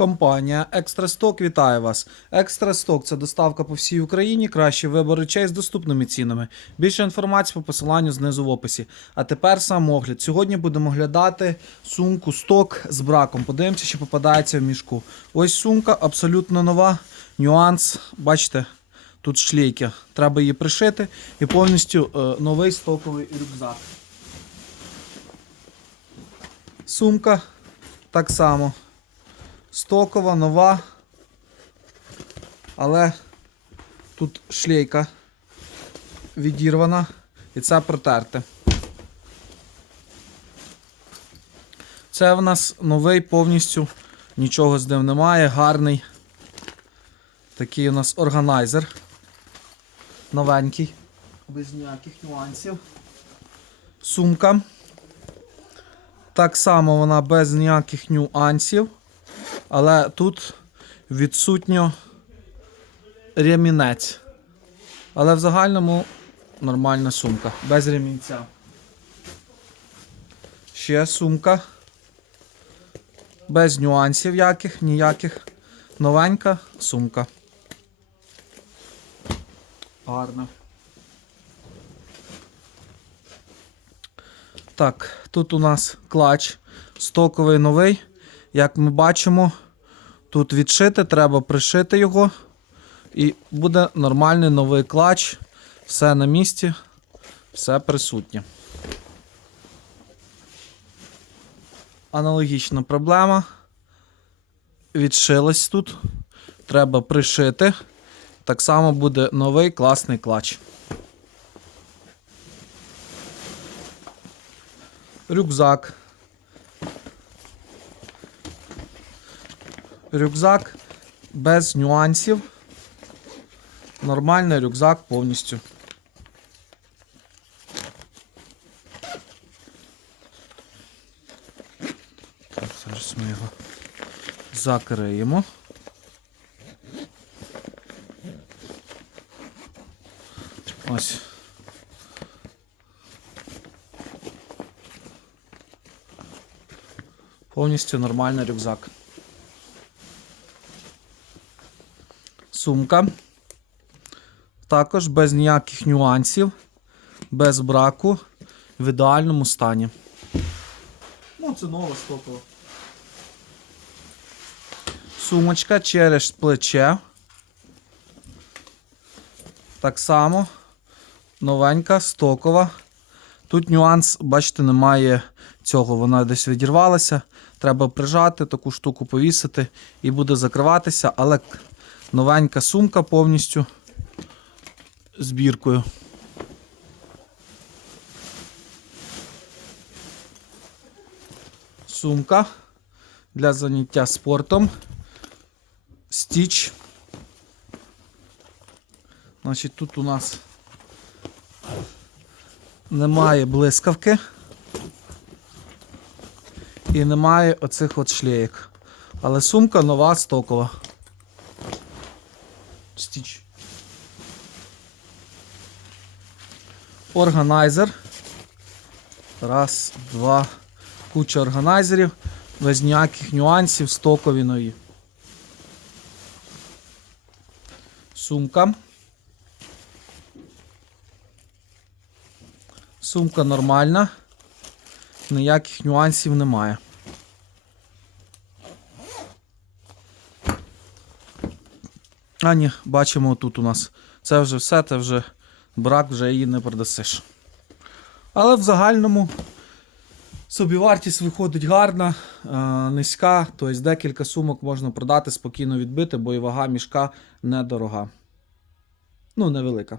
Компанія Екстрасток вітає вас. Екстрасток це доставка по всій Україні. Кращі вибор речей з доступними цінами. Більше інформації по посиланню знизу в описі. А тепер сам огляд. Сьогодні будемо оглядати сумку сток з браком. Подивимося, що попадається в мішку. Ось сумка абсолютно нова. Нюанс, бачите, тут шлейки. Треба її пришити і повністю е, новий стоковий рюкзак. Сумка так само. Стокова, нова. Але тут шлейка відірвана і це протерте. Це в нас новий повністю, нічого з ним немає, гарний. Такий у нас органайзер. Новенький, без ніяких нюансів. Сумка. Так само вона без ніяких нюансів. Але тут відсутньо ремінець. Але в загальному нормальна сумка, без ремінця. Ще сумка. Без нюансів яких, ніяких. Новенька сумка. Гарна. Так, тут у нас клач стоковий новий. Як ми бачимо, тут відшити, треба пришити його. І буде нормальний новий клач. Все на місці, все присутнє. Аналогічна проблема. Відшилась тут. Треба пришити. Так само буде новий класний клач. Рюкзак. Рюкзак без нюансів. Нормальний рюкзак повністю. Так, зараз ми його закриємо. Ось. Повністю нормальний рюкзак. Сумка. Також без ніяких нюансів, без браку, в ідеальному стані. Ну, це нова стопова. Сумочка через плече. Так само. Новенька, стокова. Тут нюанс, бачите, немає цього. Вона десь відірвалася. Треба прижати, таку штуку повісити і буде закриватися, але новенька сумка повністю збіркою. Сумка для заняття спортом. Стіч. Значить, тут у нас немає блискавки і немає оцих от шлеєк. Але сумка нова стокова. Стіч. Органайзер. Раз, два. Куча органайзерів. Без ніяких нюансів, стокові нові. Сумка. Сумка нормальна. Ніяких нюансів немає. А ні, бачимо тут у нас. Це вже все, це вже брак, вже її не продасиш. Але в загальному собівартість виходить гарна, е, низька, тобто декілька сумок можна продати, спокійно відбити, бо і вага мішка недорога. Ну, невелика.